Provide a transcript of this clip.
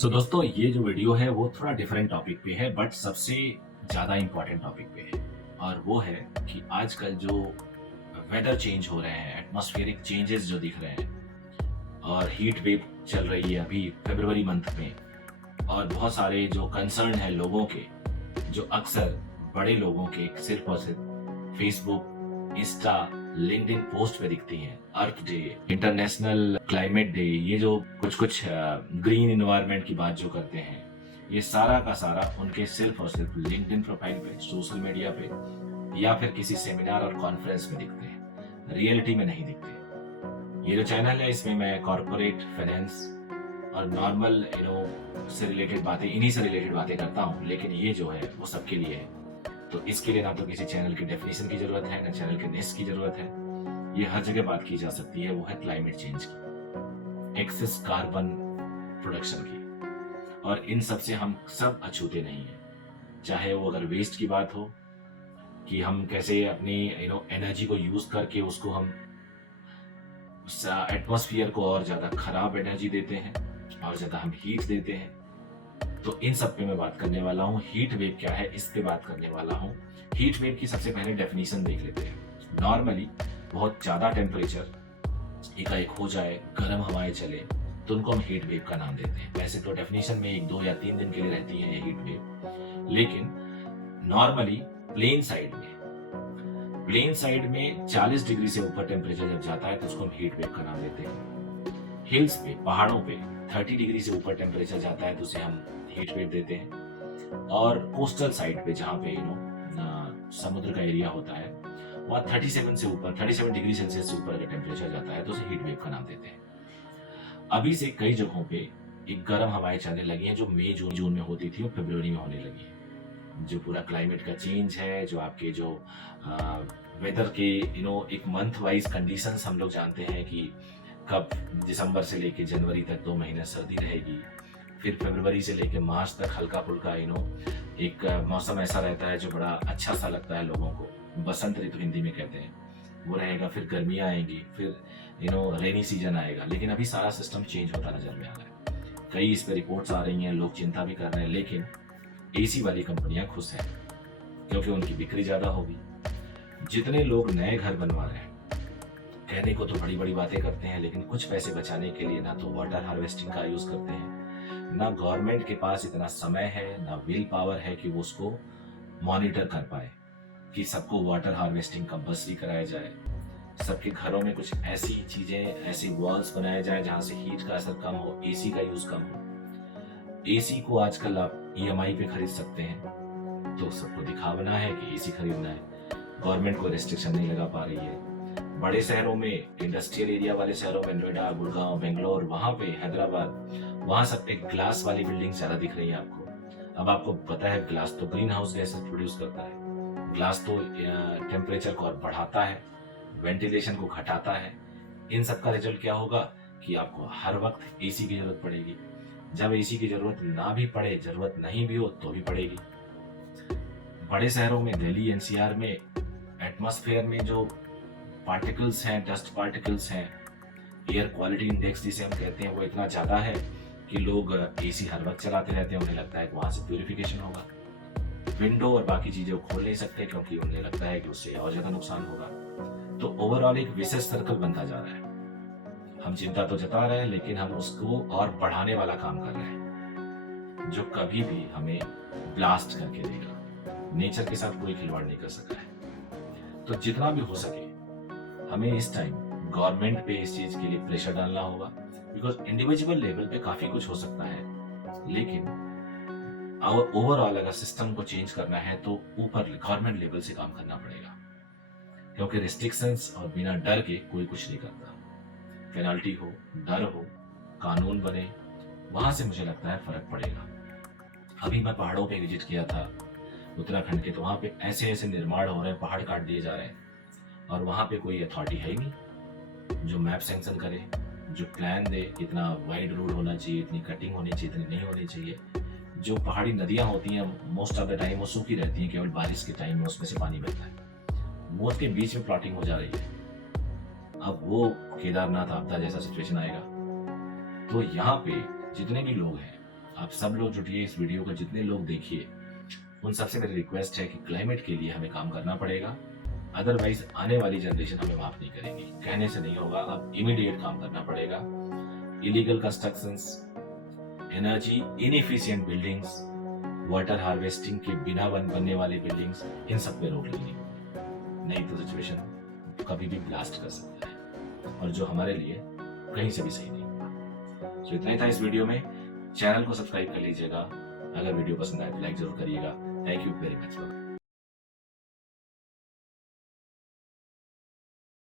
दोस्तों ये जो वीडियो है वो थोड़ा डिफरेंट टॉपिक पे है बट सबसे ज़्यादा इम्पोर्टेंट टॉपिक पे है और वो है कि आजकल जो वेदर चेंज हो रहे हैं, एटमॉस्फेरिक चेंजेस जो दिख रहे हैं और हीट वेव चल रही है अभी फरवरी मंथ में और बहुत सारे जो कंसर्न है लोगों के, जो अक्सर बड़े लोगों के सिर्फ और सिर्फ फेसबुक, इंस्टा, लिंक्डइन पोस्ट पे दिखती हैं। अर्थ डे, इंटरनेशनल क्लाइमेट डे, ये जो कुछ कुछ ग्रीन इन्वायरमेंट की बात जो करते हैं, ये सारा का सारा उनके सिर्फ और सिर्फ लिंक्डइन प्रोफाइल पे, सोशल मीडिया पे या फिर किसी सेमिनार और कॉन्फ्रेंस में दिखते हैं, रियलिटी में नहीं दिखते। ये जो चैनल है इसमें मैं कॉर्पोरेट फाइनेंस और नॉर्मल से रिलेटेड बातें, इन्हीं से रिलेटेड बातें करता हूँ, लेकिन ये जो है वो सबके लिए है। तो इसके लिए ना तो किसी चैनल की डेफिनेशन की जरूरत है, ना चैनल के निश की जरूरत है। ये हर जगह बात की जा सकती है, वो है क्लाइमेट चेंज की, एक्सेस कार्बन प्रोडक्शन की, और इन सब से हम सब अछूते नहीं है। चाहे वो अगर वेस्ट की बात हो कि हम कैसे अपनी एनर्जी को यूज करके उसको हम एटमॉस्फेयर को और ज्यादा खराब एनर्जी देते हैं और ज्यादा हम हीट देते हैं। तो इन सब पे मैं बात करने वाला हूँ। हीट वेव क्या है इस पे बात करने वाला हूँ। हीट वेव की सबसे पहले डेफिनेशन देख लेते हैं। नॉर्मली बहुत ज्यादा टेम्परेचर एकाएक हो जाए, गर्म हवाएं चले, तो उनको हम हीट वेव का नाम देते हैं। वैसे तो डेफिनेशन में 1, 2 या 3 दिन के लिए रहती है ये हीट वेव, लेकिन नॉर्मली प्लेन साइड में 40 डिग्री से ऊपर टेम्परेचर जब जाता है तो उसको हम हीट वेव का नाम देते हैं। हिल्स पे, पहाड़ों पे 30 डिग्री से ऊपर टेम्परेचर जाता है तो उसे हम हीट वेव देते हैं। और कोस्टल साइड पे जहाँ पे समुद्र का एरिया होता है, वहाँ 37 डिग्री सेल्सियस से ऊपर अगर टेम्परेचर जाता है तो उसे हीट वेव का नाम देते हैं। अभी से कई जगहों पे एक गर्म हवाएं चलने लगी हैं, जो मई जून में होती थी वो फरवरी में होने लगी है। जो पूरा क्लाइमेट का चेंज है, जो आपके जो वेदर के एक मंथ वाइज कंडीशंस हम लोग जानते हैं कि कब दिसंबर से लेके जनवरी तक 2 महीने सर्दी रहेगी, फिर फरवरी से लेके मार्च तक हल्का फुल्का एक मौसम ऐसा रहता है जो बड़ा अच्छा सा लगता है लोगों को, बसंत ऋतु हिंदी में कहते हैं, वो रहेगा। फिर गर्मियाँ आएंगी, फिर रेनी सीजन आएगा। लेकिन अभी सारा सिस्टम चेंज होता नजर में आ रहा है। कई इस पर रिपोर्ट्स आ रही हैं, लोग चिंता भी कर रहे हैं, लेकिन एसी वाली कंपनियां खुश हैं क्योंकि उनकी बिक्री ज्यादा होगी। जितने लोग नए घर बनवा रहे हैं, कहने को तो बड़ी बड़ी बातें करते हैं, लेकिन कुछ पैसे बचाने के लिए ना तो वाटर हार्वेस्टिंग का यूज करते हैं, ना गवर्नमेंट के पास इतना समय है, ना विल पावर है कि वो उसको मॉनिटर कर पाए कि सबको वाटर हार्वेस्टिंग कंपल्सरी कराया जाए। सबके घरों में कुछ ऐसी चीजें, ऐसी वॉल्स बनाए जाए जहां से हीट का असर कम हो, एसी का यूज कम हो। एसी को आजकल आप ईएमआई पे खरीद सकते हैं, तो सबको दिखावना है कि एसी खरीदना है। गवर्नमेंट को रिस्ट्रिक्शन नहीं लगा पा रही है। बड़े शहरों में, इंडस्ट्रियल एरिया वाले शहरों में, नोएडा, गुड़गांव, बेंगलोर, वहां पे हैदराबाद, वहां सब पे ग्लास वाली बिल्डिंग ज्यादा दिख रही है आपको। अब आपको पता है ग्लास तो ग्रीन हाउस गैसेस प्रोड्यूस करता है, ग्लास तो टेम्परेचर को और बढ़ाता है, वेंटिलेशन को घटाता है। इन सब का रिजल्ट क्या होगा कि आपको हर वक्त एसी की जरूरत पड़ेगी। जब एसी की जरूरत ना भी पड़े, जरूरत नहीं भी हो तो भी पड़ेगी। बड़े शहरों में, दिल्ली एनसीआर में, एटमॉस्फेयर में जो पार्टिकल्स हैं, डस्ट पार्टिकल्स हैं, एयर क्वालिटी इंडेक्स जिसे हम कहते हैं, वो इतना ज्यादा है कि लोग एसी हर वक्त चलाते रहते हैं। उन्हें लगता है कि वहां से प्यूरिफिकेशन होगा। विंडो और बाकी चीजें वो खोल नहीं सकते क्योंकि उन्हें लगता है कि उससे और ज्यादा नुकसान होगा। तो ओवरऑल एक विशेष सर्कल बनता जा रहा है। हम चिंता तो जता रहे हैं, लेकिन हम उसको और बढ़ाने वाला काम कर रहे हैं, जो कभी भी हमें ब्लास्ट करके देगा। नेचर के साथ कोई खिलवाड़ नहीं कर सका है। तो जितना भी हो सके हमें इस टाइम गवर्नमेंट पे इस चीज के लिए प्रेशर डालना होगा, बिकॉज इंडिविजुअल लेवल पे काफी कुछ हो सकता है, लेकिन ओवरऑल अगर सिस्टम को चेंज करना है तो ऊपर गवर्नमेंट लेवल से काम करना पड़ेगा, क्योंकि रिस्ट्रिक्शंस और बिना डर के कोई कुछ नहीं करता। पेनल्टी हो, डर हो, कानून बने, वहां से मुझे लगता है फर्क पड़ेगा। अभी मैं पहाड़ों पे विजिट किया था उत्तराखंड के, तो वहां पे ऐसे ऐसे निर्माण हो रहे हैं, पहाड़ काट दिए जा रहे हैं, और वहां पे कोई अथॉरिटी है ही नहीं जो मैप सैंक्शन करे, जो प्लान दे, इतना वाइड रोड होना चाहिए, इतनी कटिंग होनी चाहिए, इतनी नहीं होनी चाहिए। जो पहाड़ी नदियां होती हैं मोस्ट ऑफ द टाइम वो सूखी रहती हैं, केवल बारिश के टाइम में उसमें से पानी बहता है। मोट के बीच में प्लॉटिंग हो जा रही है। अब वो केदारनाथ आपदा जैसा सिचुएशन आएगा। तो यहाँ पे जितने भी लोग हैं आप सब लोग जुटिए इस वीडियो को, जितने लोग देखिए उन सबसे मेरी रिक्वेस्ट है कि क्लाइमेट के लिए हमें काम करना पड़ेगा, अदरवाइज आने वाली जनरेशन हमें माफ नहीं करेगी। कहने से नहीं होगा, अब इमीडिएट काम करना पड़ेगा। Illegal constructions, energy inefficient buildings, water harvesting के बिना बनने वाली बिल्डिंग्स, इन सब पे रोक लगी, नहीं तो सिचुएशन कभी भी ब्लास्ट कर सकता है, और जो हमारे लिए कहीं से भी सही नहीं होगा। तो इतना ही था इस वीडियो में। चैनल को सब्सक्राइब कर लीजिएगा, अगर वीडियो पसंद आए तो लाइक जरूर करिएगा। Thank you very much.